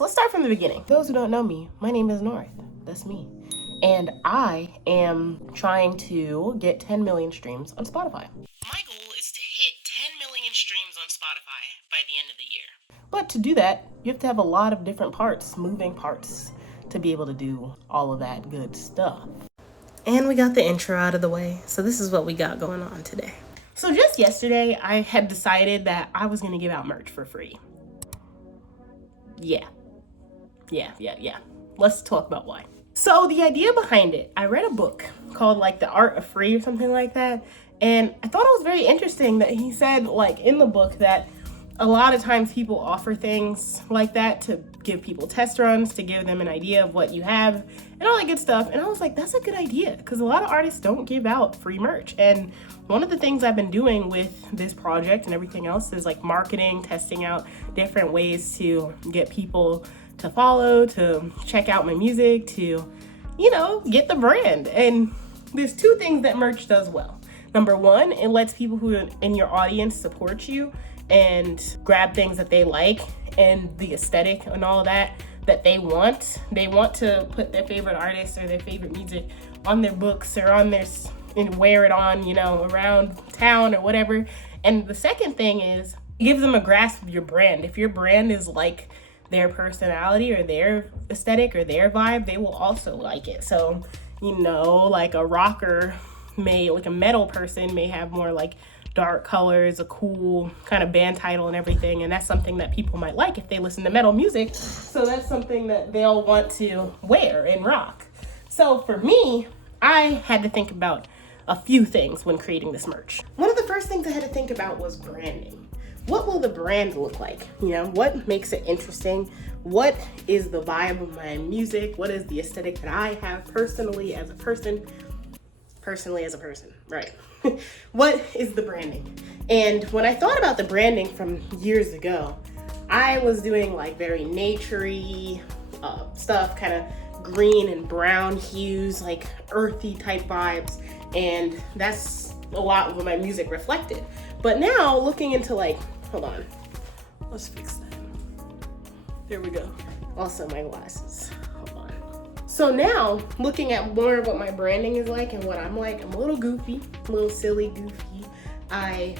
Let's start from the beginning. Those who don't know me, my name is North. That's me. And I am trying to get 10 million streams on Spotify. My goal is to hit 10 million streams on Spotify by the end of the year. But to do that, you have to have a lot of different parts, moving parts, to be able to do all of that good stuff. And we got the intro out of the way, so this is what we got going on today. So just yesterday, I had decided that I was gonna give out merch for free. Yeah. Let's talk about why. So the idea behind it, I read a book called like The Art of Free or something like that. And I thought it was very interesting that he said like in the book that a lot of times people offer things like that to give people test runs, to give them an idea of what you have and all that good stuff. And I was like, that's a good idea because a lot of artists don't give out free merch. And one of the things I've been doing with this project and everything else is like marketing, testing out different ways to get people to follow, to check out my music, to, you know, get the brand. And there's two things that merch does well. Number one, it lets people who are in your audience support you and grab things that they like and the aesthetic and all that they want. They want to put their favorite artist or their favorite music on their books or on their, and wear it on, you know, around town or whatever. And the second thing is it gives them a grasp of your brand. If your brand is like their personality or their aesthetic or their vibe, they will also like it. So, you know, like a rocker like a metal person may have more like dark colors, a cool kind of band title and everything. And that's something that people might like if they listen to metal music. So that's something that they'll want to wear and rock. So for me, I had to think about a few things when creating this merch. One of the first things I had to think about was branding. What will the brand look like? You know, what makes it interesting? What is the vibe of my music? What is the aesthetic that I have personally as a person, right? What is the branding? And when I thought about the branding from years ago, I was doing like very naturey stuff, kind of green and brown hues, like earthy type vibes. And that's a lot of what my music reflected. But now looking into like, hold on, let's fix that. There we go. Also my glasses, hold on. So now looking at more of what my branding is like and what I'm like, I'm a little goofy, a little silly goofy. I,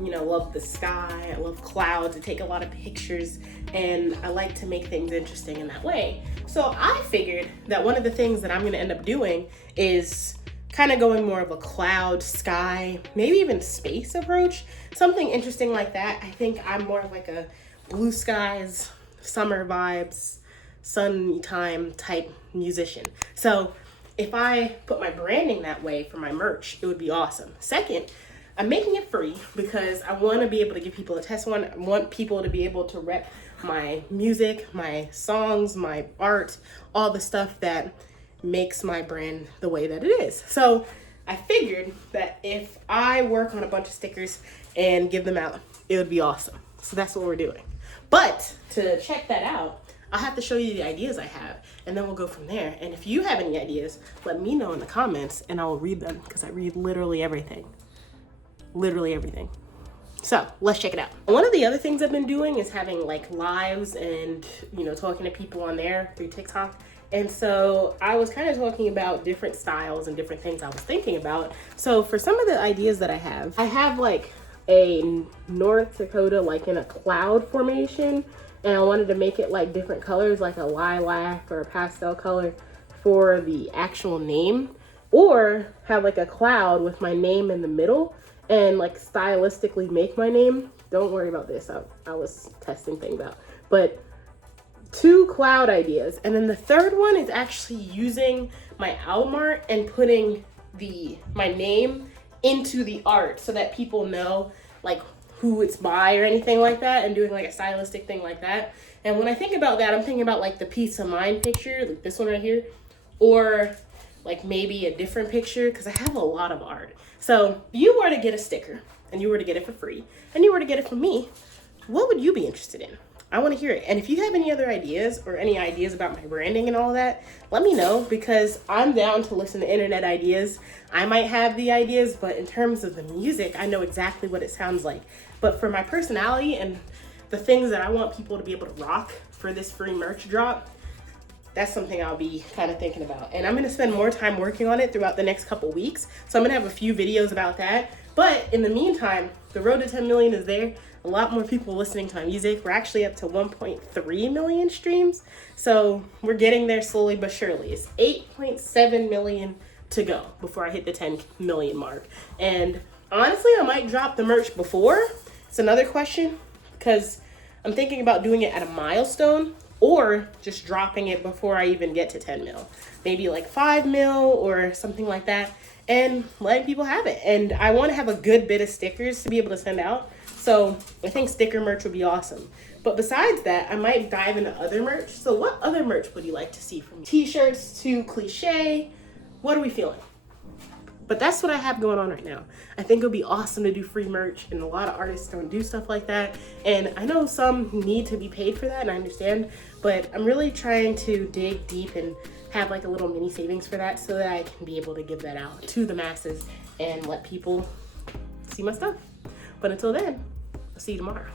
you know, love the sky, I love clouds, I take a lot of pictures, and I like to make things interesting in that way. So I figured that one of the things that I'm gonna end up doing is kind of going more of a cloud, sky, maybe even space approach, something interesting like that. I think I'm more of like a blue skies, summer vibes, sunny time type musician. So if I put my branding that way for my merch, it would be awesome. Second, I'm making it free because I want to be able to give people a test one. I want people to be able to rep my music, my songs, my art, all the stuff that makes my brand the way that it is. So I figured that if I work on a bunch of stickers and give them out, it would be awesome. So that's what we're doing. But to check that out, I'll have to show you the ideas I have, and then we'll go from there. And if you have any ideas, let me know in the comments and I will read them because I read literally everything. Literally everything. So let's check it out. One of the other things I've been doing is having like lives and, you know, talking to people on there through TikTok. And so I was kind of talking about different styles and different things I was thinking about. So for some of the ideas that I have like a North Dakota like in a cloud formation, and I wanted to make it like different colors, like a lilac or a pastel color for the actual name, or have like a cloud with my name in the middle and like stylistically make my name. Don't worry about this, I was testing things out. But 2 cloud ideas. And then the third one is actually using my album art and putting my name into the art so that people know like who it's by or anything like that, and doing like a stylistic thing like that. And when I think about that, I'm thinking about like the peace of mind picture, like this one right here, or like maybe a different picture, because I have a lot of art. So if you were to get a sticker and you were to get it for free and you were to get it from me, what would you be interested in? I want to hear it. And if you have any other ideas or any ideas about my branding and all that, let me know, because I'm down to listen to internet ideas. I might have the ideas, but in terms of the music, I know exactly what it sounds like. But for my personality and the things that I want people to be able to rock, for for this free merch drop, that's something I'll be kind of thinking about. And I'm gonna spend more time working on it throughout the next couple weeks. So I'm gonna have a few videos about that. But in the meantime, the road to 10 million is there. A lot more people listening to my music. We're actually up to 1.3 million streams. So we're getting there slowly but surely. It's 8.7 million to go before I hit the 10 million mark. And honestly, I might drop the merch before. It's another question, because I'm thinking about doing it at a milestone, or just dropping it before I even get to 10 mil. Maybe like 5 mil or something like that, and letting people have it. And I want to have a good bit of stickers to be able to send out. So I think sticker merch would be awesome. But besides that, I might dive into other merch. So what other merch would you like to see from me? T-shirts to cliche, what are we feeling? But that's what I have going on right now. I think it would be awesome to do free merch, and a lot of artists don't do stuff like that. And I know some need to be paid for that, and I understand, but I'm really trying to dig deep and have like a little mini savings for that, so that I can be able to give that out to the masses and let people see my stuff. But until then, I'll see you tomorrow.